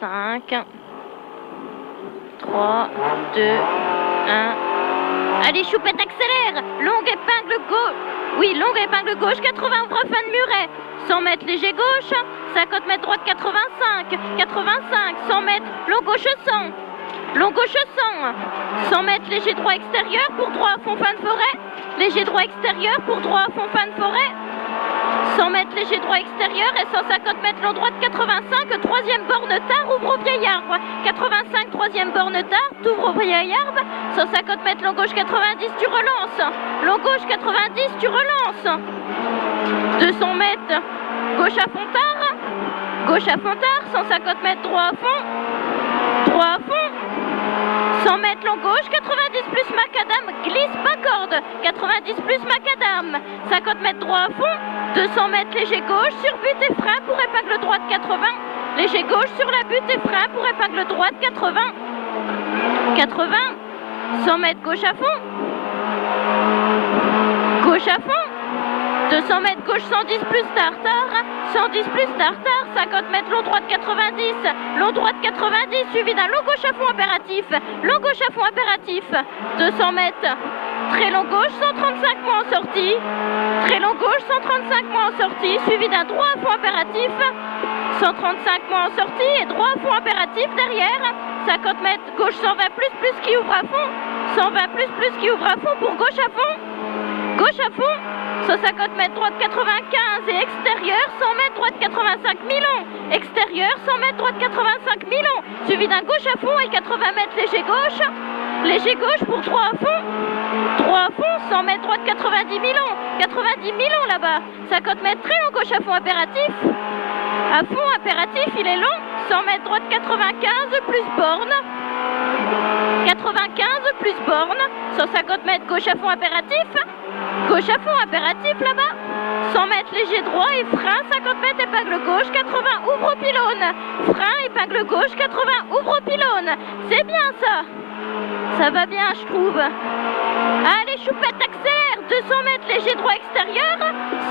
5, 3, 2, 1. Allez, Choupette, accélère. Longue épingle gauche. Oui, longue épingle gauche, 80, ouvre fin de muret. 100 mètres, léger gauche. 50 mètres, droite, 85. 85, 100 mètres, long gauche 100. Long gauche 100. 100 mètres, léger droit extérieur pour droit à fond fin de forêt. Léger droit extérieur pour droit à fond fin de forêt. 100 mètres, léger droit extérieur et 150 mètres, long droite 85. Troisième borne tard, ouvre au vieil arbre. 85, troisième borne tard, t'ouvres au vieil arbre. 150 mètres, long gauche 90, tu relances. Long gauche 90, tu relances. 200 mètres, gauche à fond tard. Gauche à fond tard, 150 mètres, droit à fond. Droit à fond. 100 mètres, long gauche, 90 plus macadam, glisse, pas corde. 90 plus macadam. 50 mètres, droit à fond. 200 mètres, léger gauche, sur but et frein pour épingle droite 80. Léger gauche sur la butte et frein pour épingle droite 80. 80. 100 mètres, gauche à fond. Gauche à fond. 200 mètres, gauche 110 plus tartare. 110 plus tartare. 50 mètres, long droite 90. Long droite 90 suivi d'un long gauche à fond impératif. Long gauche à fond impératif. 200 mètres. Très long gauche, 135 mois en sortie. Très long gauche, 135 mois en sortie, suivi d'un droit à fond impératif. 135 mois en sortie et droit à fond impératif derrière. 50 mètres, gauche 120 plus qui ouvre à fond. 120 plus qui ouvre à fond pour gauche à fond. Gauche à fond. 150 mètres, droite 95 et extérieur, 100 mètres, droite 85 Milan. Extérieur, 100 mètres, droite 85 Milan. Suivi d'un gauche à fond et 80 mètres, léger gauche. Léger gauche pour droit à fond. Droit à fond, 100 mètres, droite 90 Milan. 90 Milan là-bas. 50 mètres, très long gauche à fond impératif. À fond impératif, il est long. 100 mètres, droite 95 plus borne. 95 plus borne. 150 mètres, gauche à fond impératif. Gauche à fond impératif là-bas. 100 mètres, léger droit et frein. 50 mètres, épingle gauche. 80, ouvre au pylône. Frein, épingle gauche. 80, ouvre au pylône. C'est bien ça. Ça va bien, je trouve. Allez, Choupette, accélère. 200 mètres, léger droit extérieur.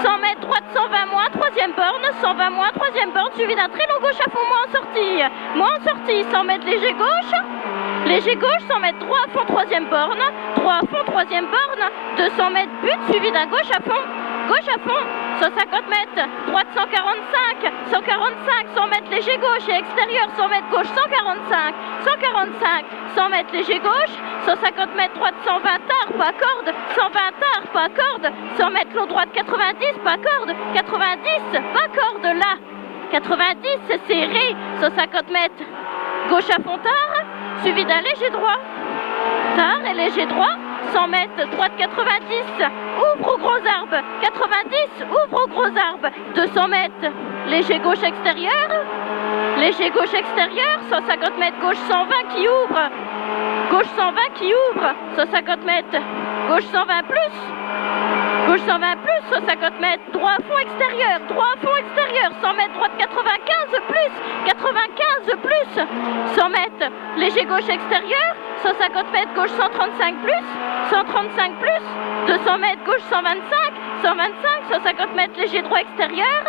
100 mètres, droite 120 moins, troisième borne. 120 moins, troisième borne, suivi d'un très long gauche à fond, moins en sortie. Moins en sortie, 100 mètres, léger gauche. Léger gauche, 100 mètres, droit à fond, troisième borne. Droit à fond, troisième borne. 200 mètres, but, suivi d'un gauche à fond. Gauche à fond. 150 mètres, droite 145. 145, 100 mètres, léger gauche et extérieur, 100 mètres, gauche 145. 145, 100 mètres, léger gauche. 150 mètres, droite 120 tard, pas corde. 120 tard, pas corde. 100 mètres, long droite 90, pas corde. 90, pas corde là. 90, c'est serré. 150 mètres, gauche à fond tard, suivi d'un léger droit. Tard et léger droit. 100 mètres, droite 90, ouvre aux gros arbres. 90, ouvre aux gros arbres. 200 mètres, léger gauche extérieur. Léger gauche extérieur. 150 mètres, gauche 120 qui ouvre. Gauche 120 qui ouvre. 150 mètres, gauche 120 plus. Gauche 120 plus, 150 mètres, droit à fond extérieur. Droit à fond extérieur. 100 mètres, droite 95 plus. 95 plus. 100 mètres, léger gauche extérieur. 150 mètres, gauche 135 plus. 135 plus. 200 mètres, gauche 125. 125, 150 mètres, léger droit extérieur.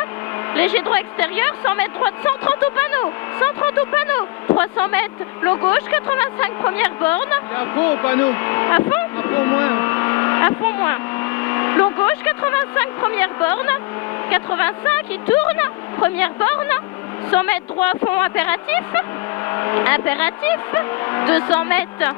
Léger droit extérieur, 100 mètres, droite 130 au panneau. 130 au panneau. 300 mètres, long gauche 85, première borne. À fond au panneau. À fond. À fond moins. À fond moins. Long gauche 85, première borne. 85, il tourne. Première borne. 100 mètres, droit à fond impératif. Impératif. 200 mètres,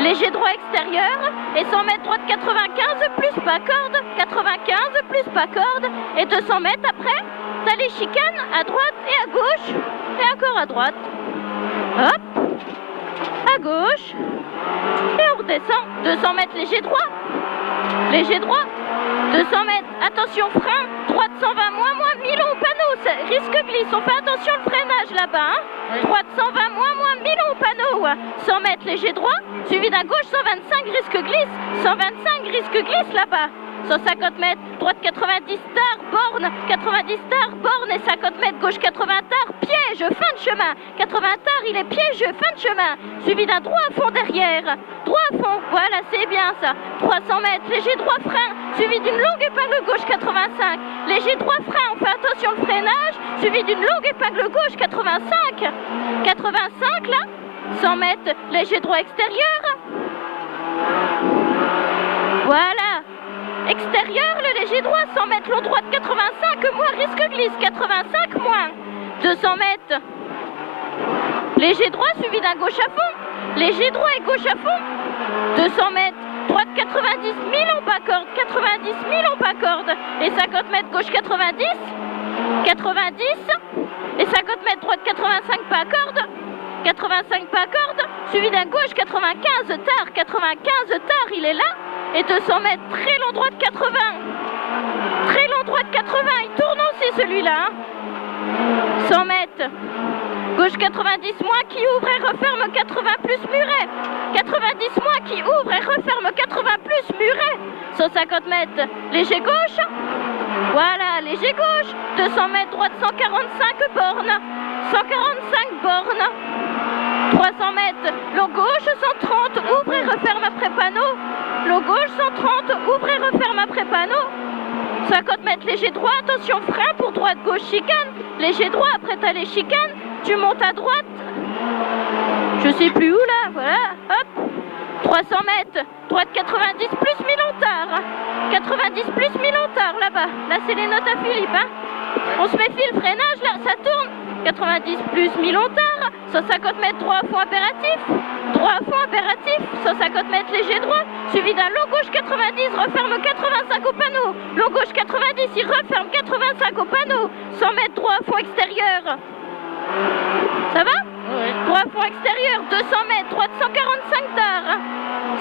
léger droit extérieur. Et 100 mètres, droite 95 plus pas corde. 95 plus pas corde. Et 200 mètres après, t'as les chicanes à droite et à gauche. Et encore à droite. Hop. À gauche. Et on redescend. 200 mètres, léger droit. Léger droit. 200 mètres, attention frein, droite 120 moins, 1000 au panneau, risque glisse, on fait attention le freinage là-bas, hein. Oui. Droite 120 moins, 1000 au panneau, 100 mètres léger droit, suivi d'un gauche 125 risque glisse, 125 risque glisse là-bas, 150 mètres, droite 90 tard, borne, 90 tard, borne et 50 mètres, gauche 80 tard, piège, fin de chemin. 80 tard, il est piège, fin de chemin. Suivi d'un droit à fond derrière. Droit à fond, voilà, c'est bien ça. 300 mètres, léger droit frein, suivi d'une longue épingle gauche 85. Léger droit frein, on fait attention au freinage, suivi d'une longue épingle gauche 85. 85 là, 100 mètres, léger droit extérieur. Voilà. Extérieur, le léger droit, 100 mètres, long droite 85, moins risque glisse, 85 moins. 200 mètres. Léger droit suivi d'un gauche à fond. Léger droit et gauche à fond. 200 mètres. Droite 90, 1000 on pas corde. 90, 1000 on pas corde. Et 50 mètres gauche 90. 90. Et 50 mètres droite 85 pas corde. 85 pas corde. Suivi d'un gauche 95 tard. 95 tard, il est là. Et 200 mètres, très long droite 80. Très long droite 80. Il tourne aussi celui-là. 100 mètres. Gauche 90 moins qui ouvre et referme 80 plus muret. 90 moins qui ouvre et referme 80 plus muret. 150 mètres. Léger gauche. Voilà, léger gauche. 200 mètres droite 145 bornes. 145 bornes. 300 mètres. Long gauche 130. Ouvre et referme après panneau. Long gauche 130. Ouvre et referme après panneau. 50 mètres léger droit. Attention frein pour droite gauche chicane. Léger droit après t'as les chicanes. Tu montes à droite. Je sais plus où là. Voilà. Hop. 300 mètres. Droite 90 plus 1000 on tard. 90 plus 1000 on tard là-bas. Là c'est les notes à Philippe. Hein. On se méfie le freinage là. Ça tourne. 90 plus 1000 on tard. 150 mètres droit à fond impératif. Droit à fond impératif. 150 mètres léger droit. Suivi d'un long gauche 90. Referme 85 au panneau. Long gauche 90. Il referme 85 au panneau. 100 mètres droit à fond extérieur. Ça va? Ouais. Droit à fond extérieur, 200 mètres, droite 145 tard.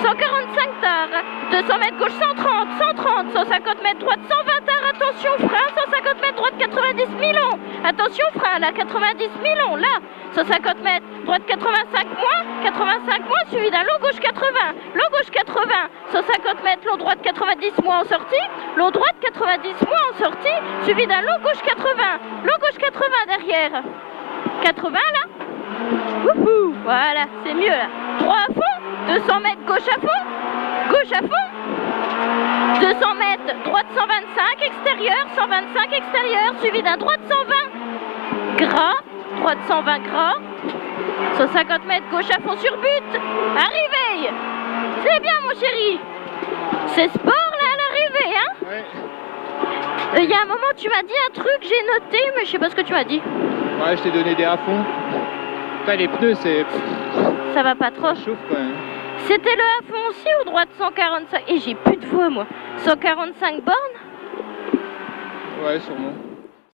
145 tard. 200 mètres gauche 130, 130, 150 mètres droite 120 tard. Attention frein, 150 mètres droite 90 milons. Attention frein, là 90 milons, là. 150 mètres, droite 85 moins, suivi d'un long gauche 80. Long gauche 80, 150 mètres, long droite 90 moins en sortie. Long droite 90 moins en sortie, suivi d'un long gauche 80. Long gauche 80 derrière. 80 là. Wouhou, voilà, c'est mieux là. Droit à fond, 200 mètres gauche à fond. Gauche à fond. 200 mètres, droite 125, extérieur, 125 extérieur, suivi d'un droite 120. Gras, droite 120 gras. 150 mètres gauche à fond sur but. Arrivée. C'est bien mon chéri. C'est sport là à l'arrivée, hein. Ouais. Il y a un moment tu m'as dit un truc, j'ai noté, mais je sais pas ce que tu m'as dit. Ouais, je t'ai donné des à fond. Putain, les pneus, c'est... Ça va pas trop. Ça chauffe quand même. C'était le à fond aussi ou droite 145? Et j'ai plus de voix moi. 145 bornes? Ouais, sûrement.